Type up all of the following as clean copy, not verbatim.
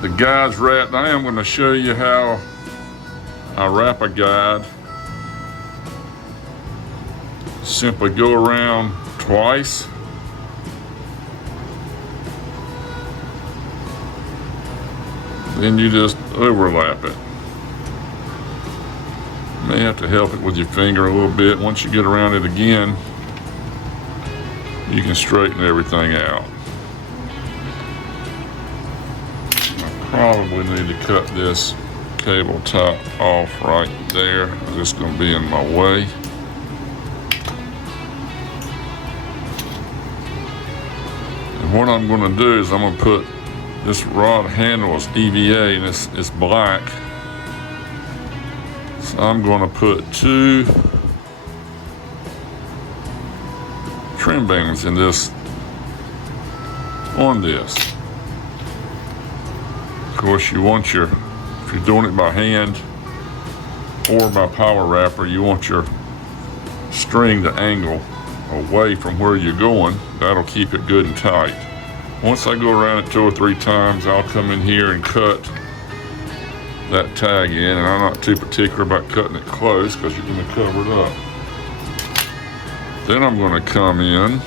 the guide's wrapped. I am going to show you how I wrap a guide. Simply go around twice. Then you just overlap it. You may have to help it with your finger a little bit. Once you get around it again, you can straighten everything out. I probably need to cut this cable top off right there. It's going to be in my way. And what I'm going to do is I'm going to put this rod handle is EVA and it's black. So I'm going to put 2 trim bands in this, on this. Of course you want your, if you're doing it by hand or by power wrapper, you want your string to angle away from where you're going. That'll keep it good and tight. Once I go around it 2 or 3 times, I'll come in here and cut that tag in, and I'm not too particular about cutting it close because you're going to cover it up. Then I'm going to come in,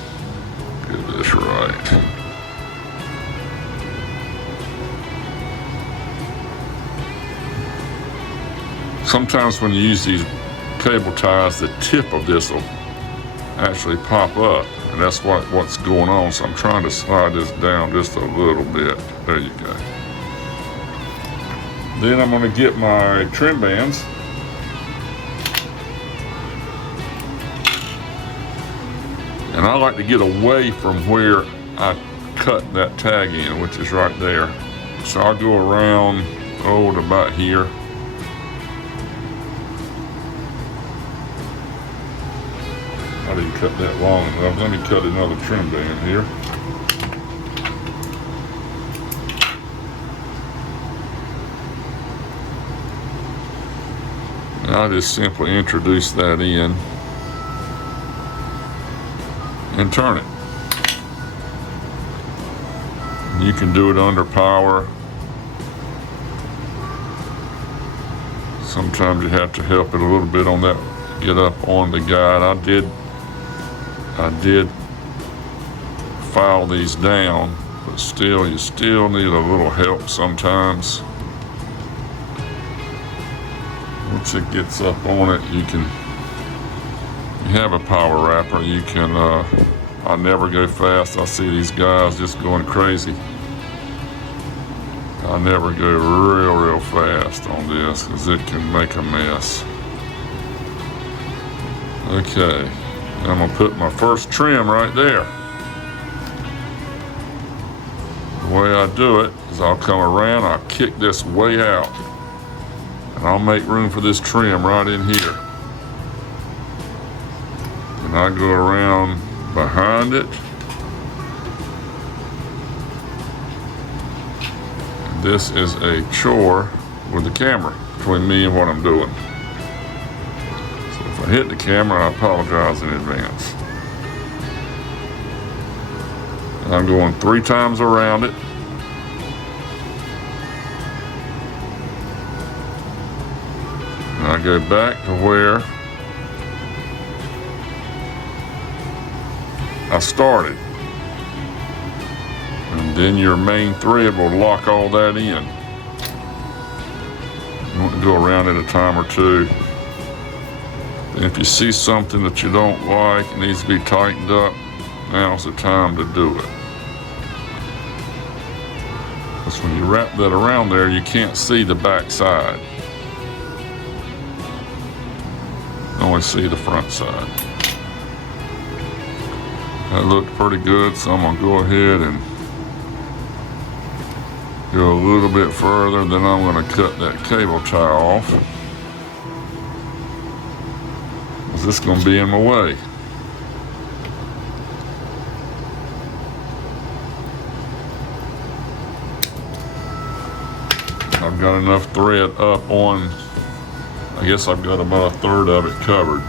get this right. Sometimes when you use these cable ties, the tip of this will actually pop up, and that's what's going on. So I'm trying to slide this down just a little bit. There you go. Then I'm going to get my trim bands. And I like to get away from where I cut that tag in, which is right there. So I'll go around, to about here. I didn't cut that long enough. Let me cut another trim band here. And I'll just simply introduce that in and turn it. And you can do it under power. Sometimes you have to help it a little bit on that, get up on the guide. I did file these down, but still, you still need a little help sometimes. Once it gets up on it, you have a power wrapper, you can, I never go fast. I see these guys just going crazy. I never go real fast on this because it can make a mess. Okay, I'm gonna put my first trim right there. The way I do it is I'll come around, I'll kick this way out, and I'll make room for this trim right in here. And I go around behind it. And this is a chore with the camera between me and what I'm doing. So if I hit the camera, I apologize in advance. And I'm going 3 times around it. And I go back to where I started. And then your main thread will lock all that in. You want to go around it a time or 2. And if you see something that you don't like, it needs to be tightened up, now's the time to do it. Because when you wrap that around there, you can't see the back side. You only see the front side. That looked pretty good, so I'm gonna go ahead and go a little bit further, then I'm gonna cut that cable tie off. Is this gonna be in my way? I've got enough thread up on, I guess I've got about 1/3 of it covered.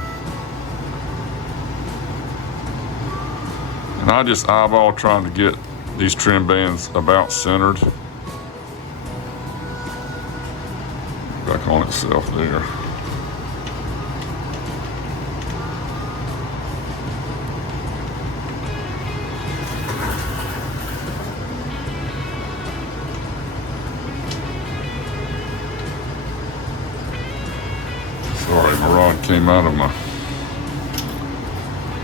And I just eyeball trying to get these trim bands about centered. on itself there. Sorry, my rod came out of my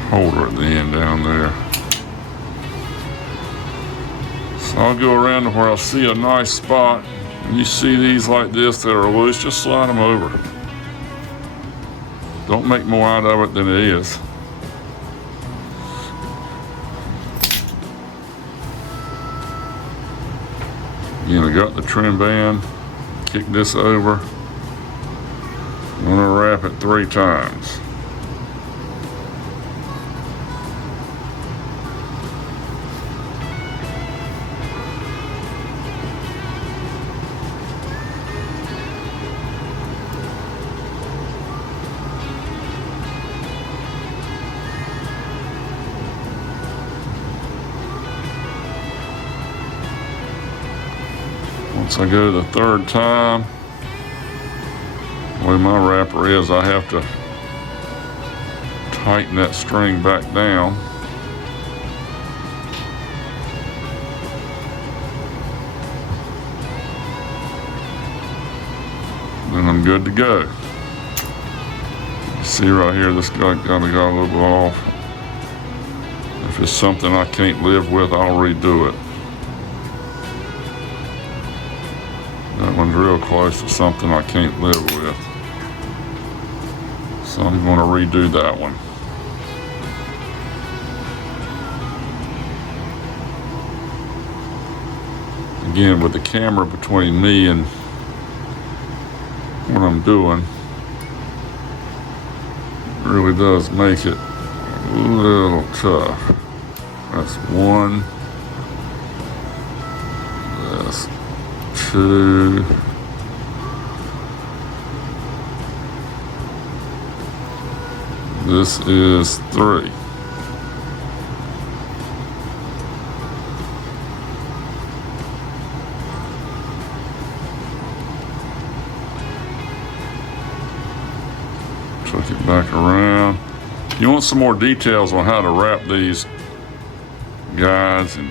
holder at the end down there. So I'll go around to where I see a nice spot. And you see these like this that are loose, just slide them over. Don't make more out of it than it is. Again, I got the trim band, kick this over. I'm gonna wrap it 3 times. Once I go the 3rd time, the way my wrapper is, I have to tighten that string back down. Then I'm good to go. You see right here, this guy got a little bit off. If it's something I can't live with, I'll redo it. That one's real close to something I can't live with. So I'm going to redo that one. Again, with the camera between me and what I'm doing, it really does make it a little tough. That's 1. That's 2. This is 3. Tuck it back around. You want some more details on how to wrap these guys and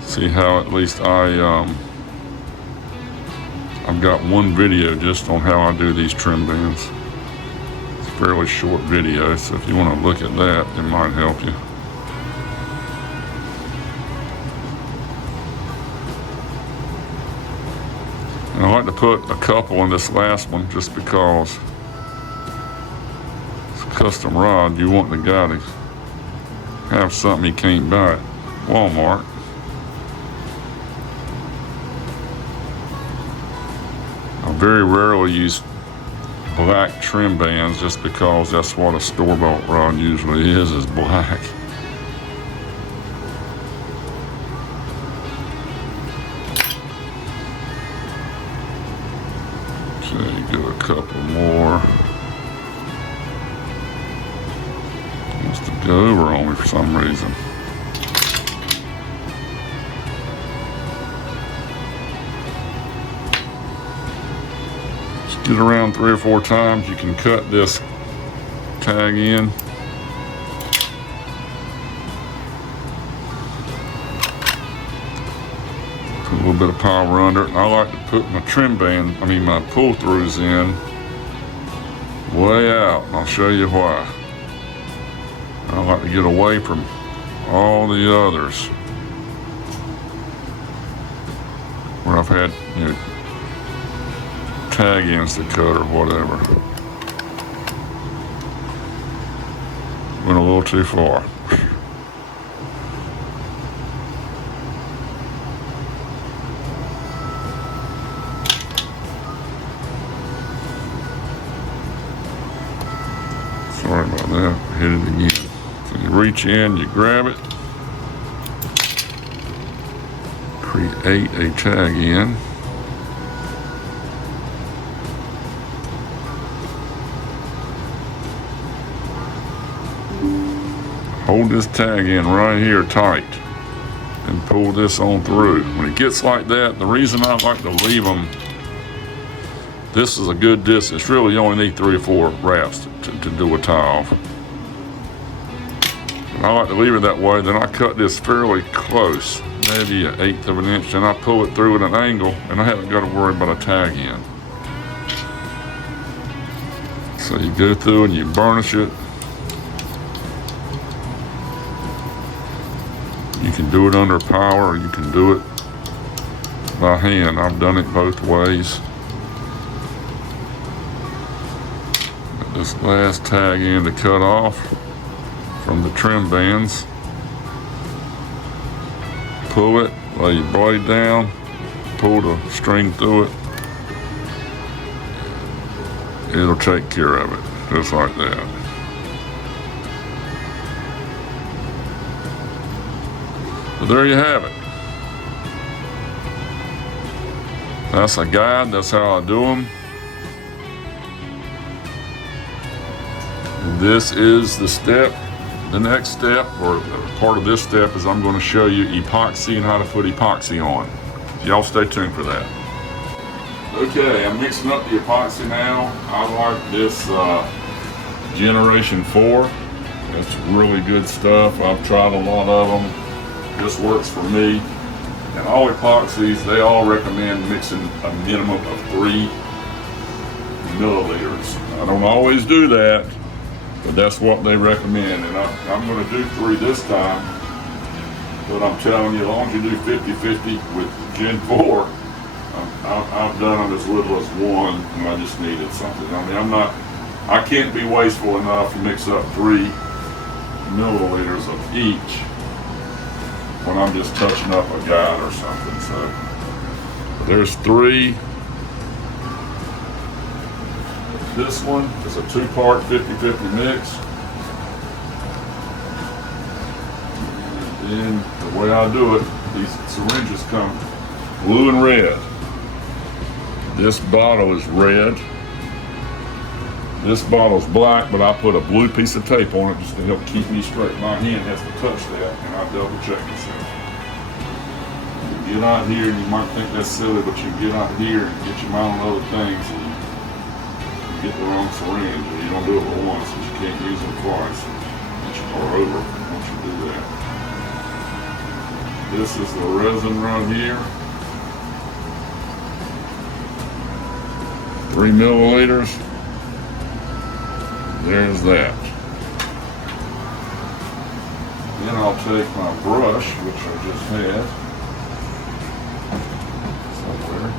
see how at least I've got one video just on how I do these trim bands. It's a fairly short video, so if you want to look at that, it might help you. And I like to put a couple in this last one just because it's a custom rod. You want the guy to have something he can't buy at Walmart. I very rarely use black trim bands just because that's what a store-bought rod usually is black. Okay, do a couple more. Wants to go over on me for some reason. Get around 3 or 4 times, you can cut this tag in. Put a little bit of power under it. And I like to put my my pull throughs in way out, and I'll show you why. I like to get away from all the others where I've had, tag ends to cut or whatever. Went a little too far. Sorry about that, hit it again. So you reach in, you grab it, create a tag end. Hold this tag in right here tight and pull this on through. When it gets like that, the reason I like to leave them This is a good distance. Really, you only need 3 or 4 wraps to do a tie off. And I like to leave it that way. Then I cut this fairly close, maybe 1/8 of an inch, and I pull it through at an angle, and I haven't got to worry about a tag in. So you go through and you burnish it. You can do it under power, or you can do it by hand. I've done it both ways. This last tag end to cut off from the trim bands. Pull it, lay your blade down, pull the string through it. It'll take care of it, just like that. So there you have it. That's a guide, that's how I do them. And this is the step. The next step, or part of this step, is I'm going to show you epoxy and how to put epoxy on. Y'all stay tuned for that. Okay, I'm mixing up the epoxy now. I like this Generation 4. That's really good stuff. I've tried a lot of them. This works for me. And all epoxies, they all recommend mixing a minimum of 3 milliliters. I don't always do that, but that's what they recommend. And I'm going to do 3 this time. But I'm telling you, as long as you do 50-50 with Gen 4, I've done it as little as 1, and I just needed something. I mean, I can't be wasteful enough to mix up 3 milliliters of each when I'm just touching up a guide or something. So there's 3. This one is a 2-part 50-50 mix. And then the way I do it, these syringes come blue and red. This bottle is red. This bottle's black, but I put a blue piece of tape on it just to help keep me straight. My hand has to touch that, and I double check myself. You get out here, and you might think that's silly, but you get out here and get your mind on other things, and you get the wrong syringe, and you don't do it but once, because you can't use them twice. Or over once you do that. This is the resin right here. 3 milliliters. There's that. Then I'll take my brush, which I just had somewhere,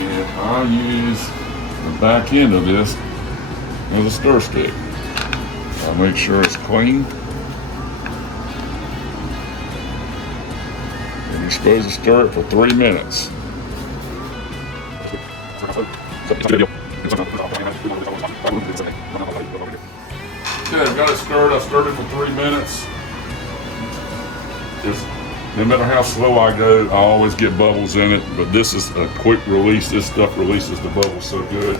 and I'll use the back end of this as a stir stick. I'll make sure it's clean. And you're supposed to stir it for 3 minutes. Okay, I've got it stirred. I stirred it for 3 minutes. No matter how slow I go, I always get bubbles in it, but this is a quick release. This stuff releases the bubbles so good.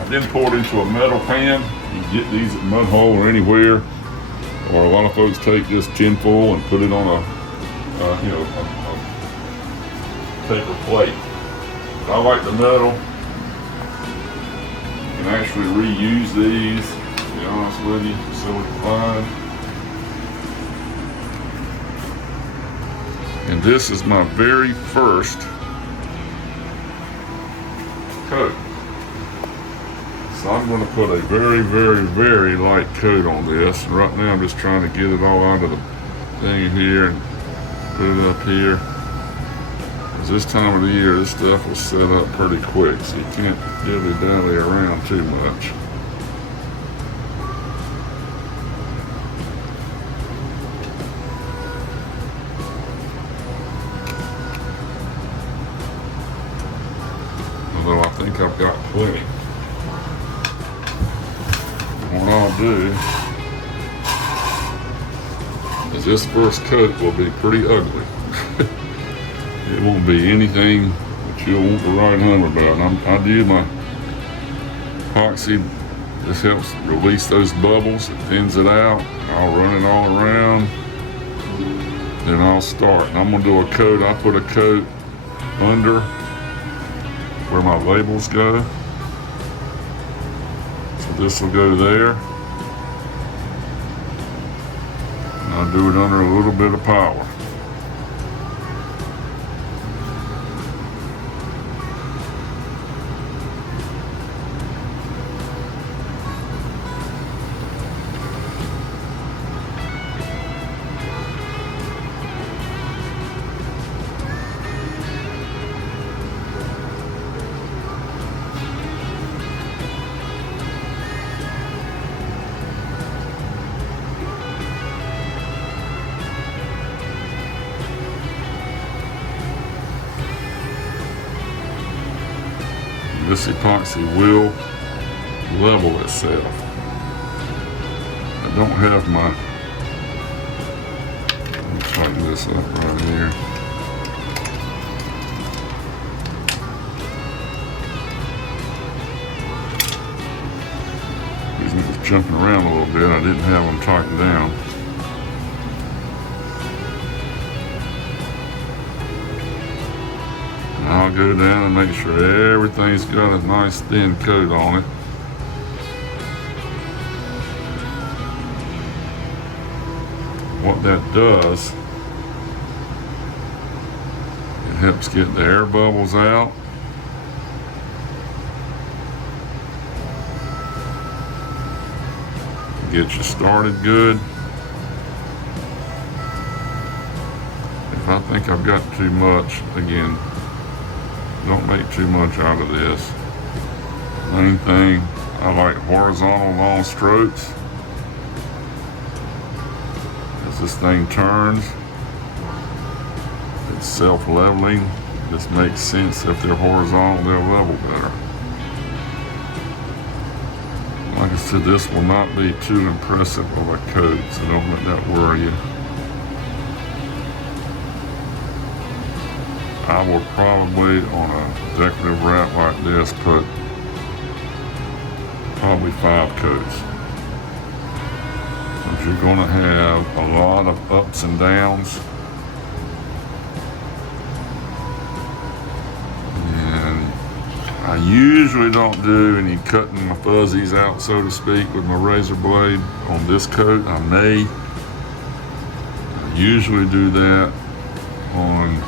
I then pour it into a metal pan. You can get these at Mud Hole or anywhere, or a lot of folks take this tin foil and put it on a paper plate. But I like the metal. You can actually reuse these, to be honest with you, so fine. And this is my very first coat. So I'm going to put a very, very, very light coat on this. Right now I'm just trying to get it all out of the thing here and put it up here. Because this time of the year, this stuff was set up pretty quick, so you can't dilly-dally around too much. Although I think I've got plenty. What I'll do is this first coat will be pretty ugly. It won't be anything that you'll want to write home about. I do my epoxy. This helps release those bubbles. It thins it out. I'll run it all around. Then I'll start. And I'm going to do a coat. I put a coat under where my labels go. So this will go there. And I'll do it under a little bit of power. This epoxy will level itself. I don't have my, let me tighten this up right here. These was jumping around a little bit. I didn't have them tightened down. I'll go down and make sure everything's got a nice thin coat on it. What that does, it helps get the air bubbles out. Get you started good. If I think I've got too much, again, don't make too much out of this. Main thing, I like horizontal long strokes. As this thing turns, it's self-leveling. This makes sense. If they're horizontal, they'll level better. Like I said, this will not be too impressive of a coat, so don't let that worry you. I will probably, on a decorative wrap like this, put probably 5 coats. Because you're going to have a lot of ups and downs. And I usually don't do any cutting my fuzzies out, so to speak, with my razor blade on this coat. I usually do that on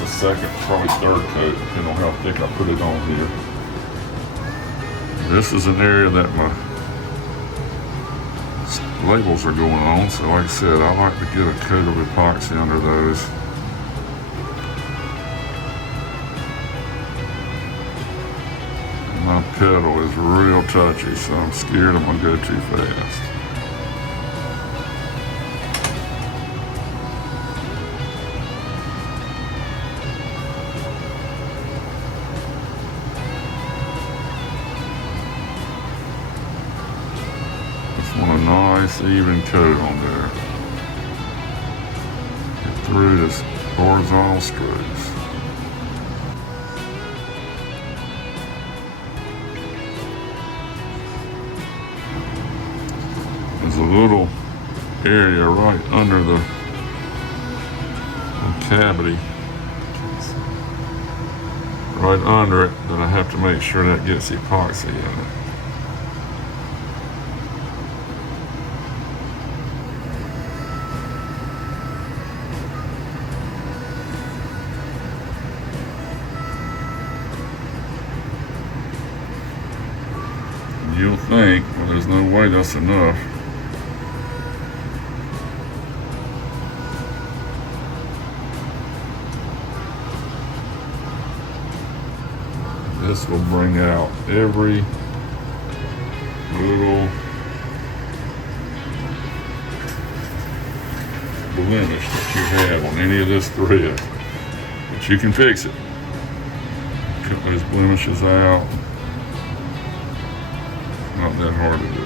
the second, probably third coat, depending on how thick I put it on here. This is an area that my labels are going on, so like I said, I like to get a coat of epoxy under those. My pedal is real touchy, so I'm scared I'm gonna go too fast. Want a nice even coat on there. Get through this horizontal strokes. There's a little area right under the cavity, right under it, that I have to make sure that gets epoxy in it. You'll think, well, there's no way that's enough. This will bring out every little blemish that you have on any of this thread. But you can fix it. Cut those blemishes out. Not that hard to do.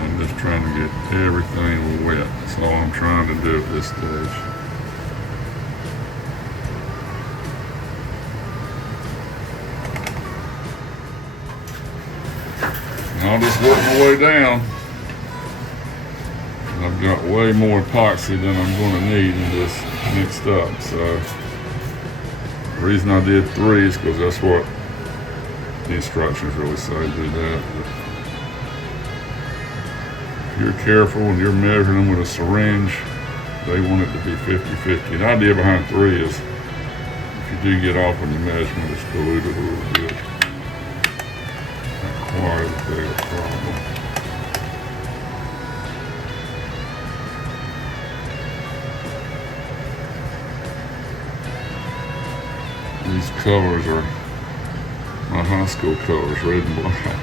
I'm just trying to get everything wet. That's all I'm trying to do at this stage. I'll just work my way down. And I've got way more epoxy than I'm going to need in this mixed up. So the reason I did 3 is because that's what the instructions really say, do that. But if you're careful and you're measuring them with a syringe, they want it to be 50-50. The idea behind 3 is if you do get off on your measurement, it's diluted a little bit. Not quite as big a problem. These colors are my high school colors, red and black.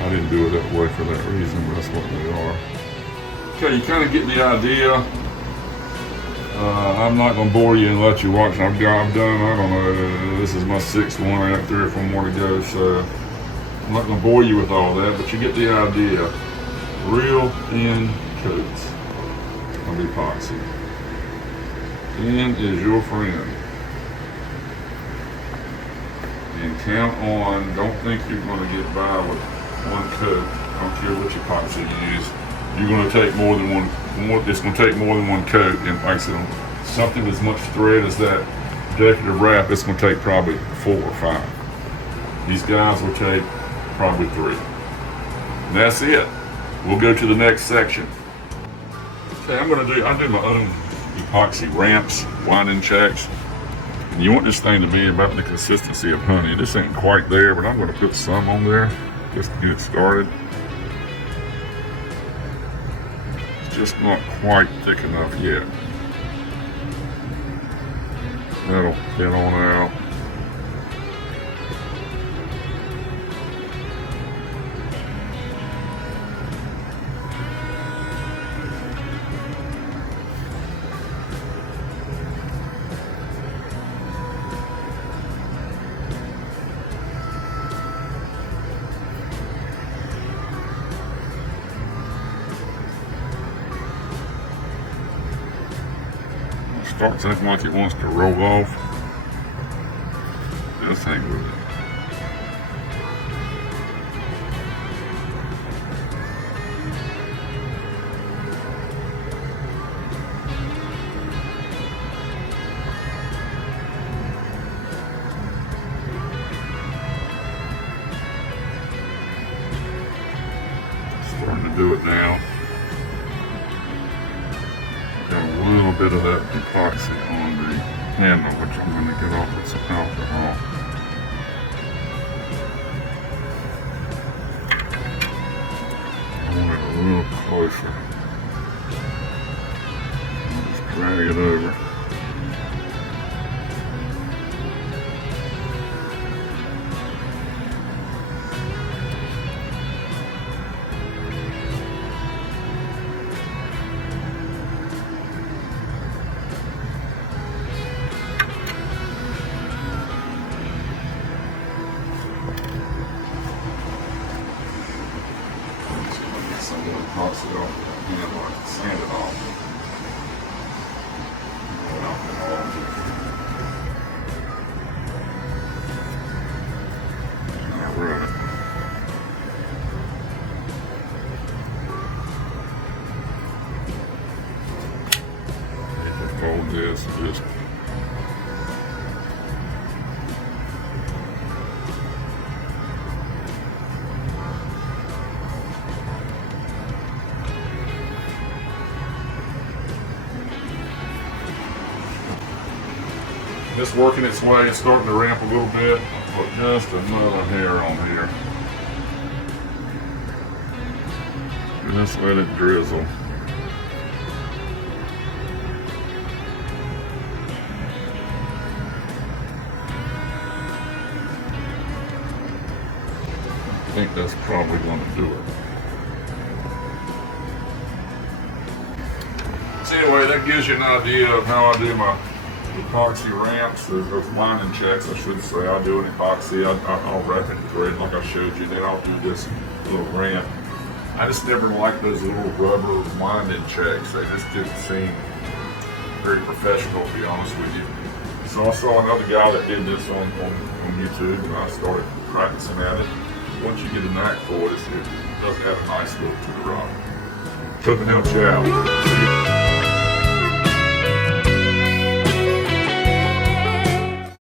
I didn't do it that way for that reason, but that's what they are. Okay, you kind of get the idea. I'm not going to bore you and let you watch. I've done, I don't know, this is my 6th one. I got 3 or 4 more to go, so I'm not going to bore you with all that, but you get the idea. Real thin coats of epoxy. Thin is your friend. And count on, don't think you're going to get by with 1 coat. I don't care which epoxy you use. You're going to take more than one, it's going to take more than 1 coat. And like I said, something as much thread as that decorative wrap, it's going to take probably 4 or 5. These guys will take probably 3. And that's it. We'll go to the next section. Okay, I do my own epoxy ramps, winding checks. And you want this thing to be about the consistency of honey. This ain't quite there, but I'm going to put some on there just to get it started. It's just not quite thick enough yet. That'll get on out. Starts acting like it wants to roll off. This ain't with it. Starting to do it now. Got a little bit of that epoxy on the handle, which I'm going to get off with some alcohol. I want it a little closer. I'll just drag it over. Epoxy off the handle, I can sand it off. Alright. Fold this and just just working its way and starting to ramp a little bit. I'll put just another hair on here. Just let it drizzle. I think that's probably going to do it. So anyway, that gives you an idea of how I do my epoxy ramps, those winding checks, I should say. I'll do an epoxy, I'll wrap it in thread like I showed you, then I'll do this little ramp. I just never liked those little rubber winding checks. They just didn't seem very professional, to be honest with you. So I saw another guy that did this on YouTube, and I started practicing at it. once you get a knack for it, it does add a nice look to the rod. Doesn't help you out.